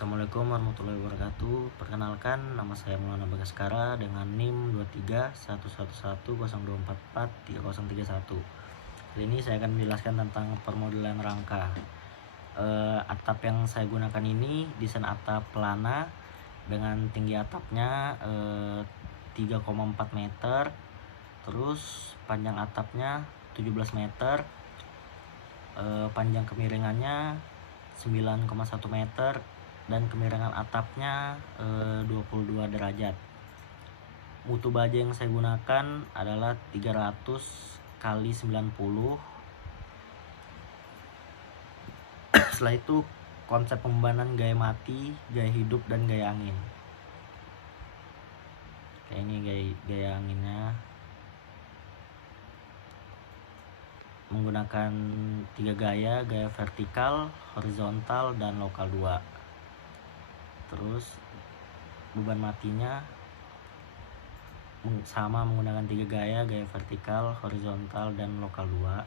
Assalamualaikum warahmatullahi wabarakatuh. Perkenalkan, nama saya Maulana Bagaskara dengan NIM 231110244301. Kali ini saya akan menjelaskan tentang permodelan rangka. Atap yang saya gunakan ini desain atap pelana dengan tinggi atapnya 3,4 meter. Terus panjang atapnya 17 meter. Panjang kemiringannya 9,1 meter dan kemiringan atapnya 22 derajat. Mutu baja yang saya gunakan adalah 300 kali 90. Setelah itu konsep pembebanan gaya mati, gaya hidup, dan gaya angin. Kayak ini gaya anginnya. Menggunakan 3 gaya vertikal, horizontal, dan lokal 2. Terus beban matinya sama, menggunakan 3 gaya vertikal, horizontal, dan lokal 2.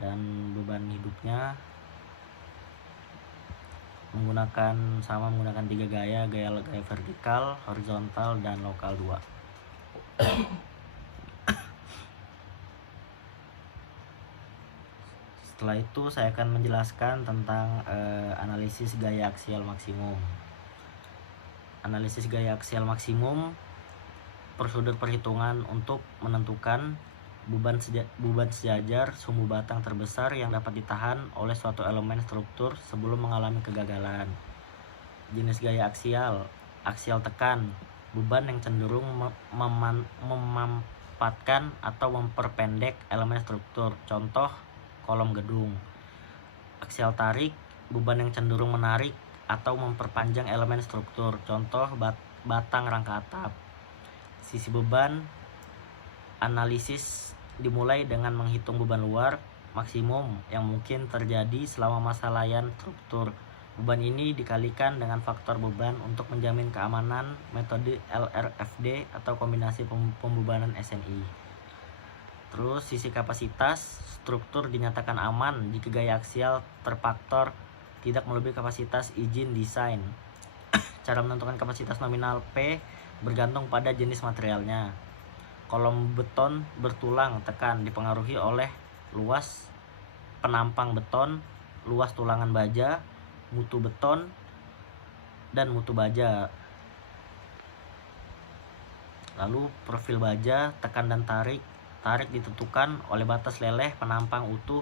Dan beban hidupnya menggunakan 3 gaya vertikal, horizontal, dan lokal 2. Setelah itu saya akan menjelaskan tentang analisis gaya aksial maksimum. Analisis gaya aksial maksimum prosedur perhitungan untuk menentukan beban sejajar sumbu batang terbesar yang dapat ditahan oleh suatu elemen struktur sebelum mengalami kegagalan. Jenis gaya aksial tekan, beban yang cenderung memampatkan atau memperpendek elemen struktur, contoh kolom gedung. Aksial tarik, beban yang cenderung menarik atau memperpanjang elemen struktur, contoh batang rangka atap. Sisi beban analisis dimulai dengan menghitung beban luar maksimum yang mungkin terjadi selama masa layan struktur. Beban ini dikalikan dengan faktor beban untuk menjamin keamanan metode LRFD atau kombinasi pembebanan SNI. Terus sisi kapasitas, struktur dinyatakan aman jika gaya aksial terfaktor tidak melebihi kapasitas izin desain. Cara menentukan kapasitas nominal P bergantung pada jenis materialnya. Kolom beton bertulang tekan dipengaruhi oleh luas penampang beton, luas tulangan baja, mutu beton, dan mutu baja. Lalu profil baja, tekan dan tarik ditentukan oleh batas leleh penampang utuh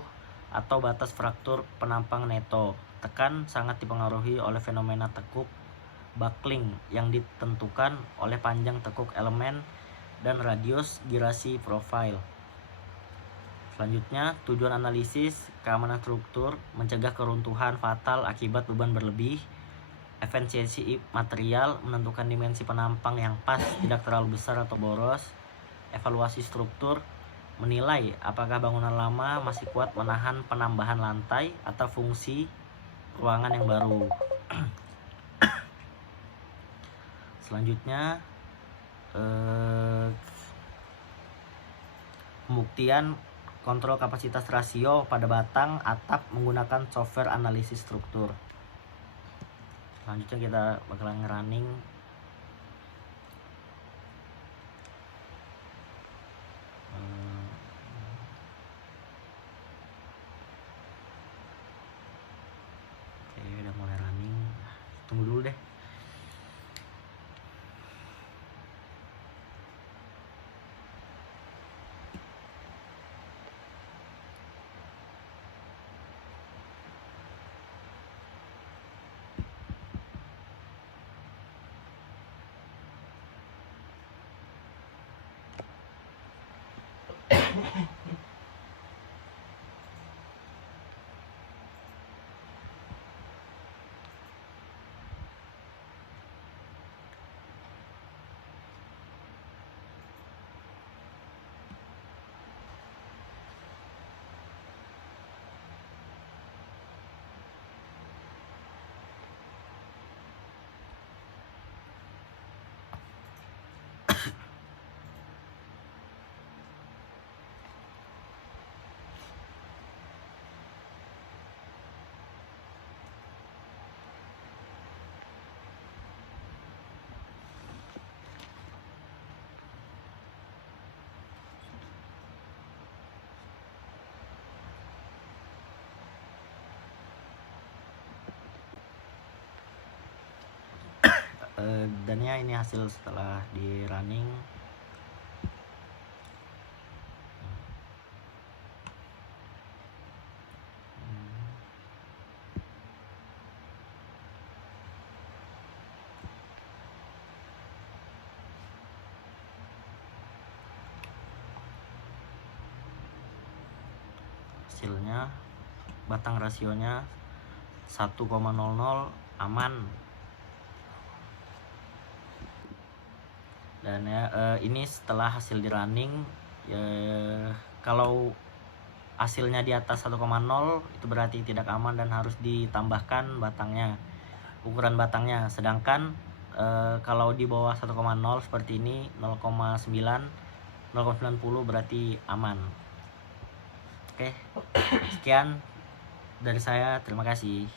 atau batas fraktur penampang neto. Tekan sangat dipengaruhi oleh fenomena tekuk buckling yang ditentukan oleh panjang tekuk elemen dan radius girasi profil. Selanjutnya, tujuan analisis keamanan struktur, mencegah keruntuhan fatal akibat beban berlebih. Efisiensi material, menentukan dimensi penampang yang pas, tidak terlalu besar atau boros. Evaluasi struktur, menilai apakah bangunan lama masih kuat menahan penambahan lantai atau fungsi ruangan yang baru. Selanjutnya, pembuktian kontrol kapasitas rasio pada batang atap menggunakan software analisis struktur. Selanjutnya kita bakalan ngerunning udah mulai running. Tunggu dulu deh. Dan ya ini hasil setelah di running. Hasilnya batang rasionya 1,00 aman. Dan ya ini setelah hasil di running. Kalau hasilnya di atas 1,0 itu berarti tidak aman dan harus ditambahkan batangnya, ukuran batangnya. Sedangkan kalau di bawah 1,0 seperti ini 0,9 0,90 berarti aman. Oke, sekian dari saya, terima kasih.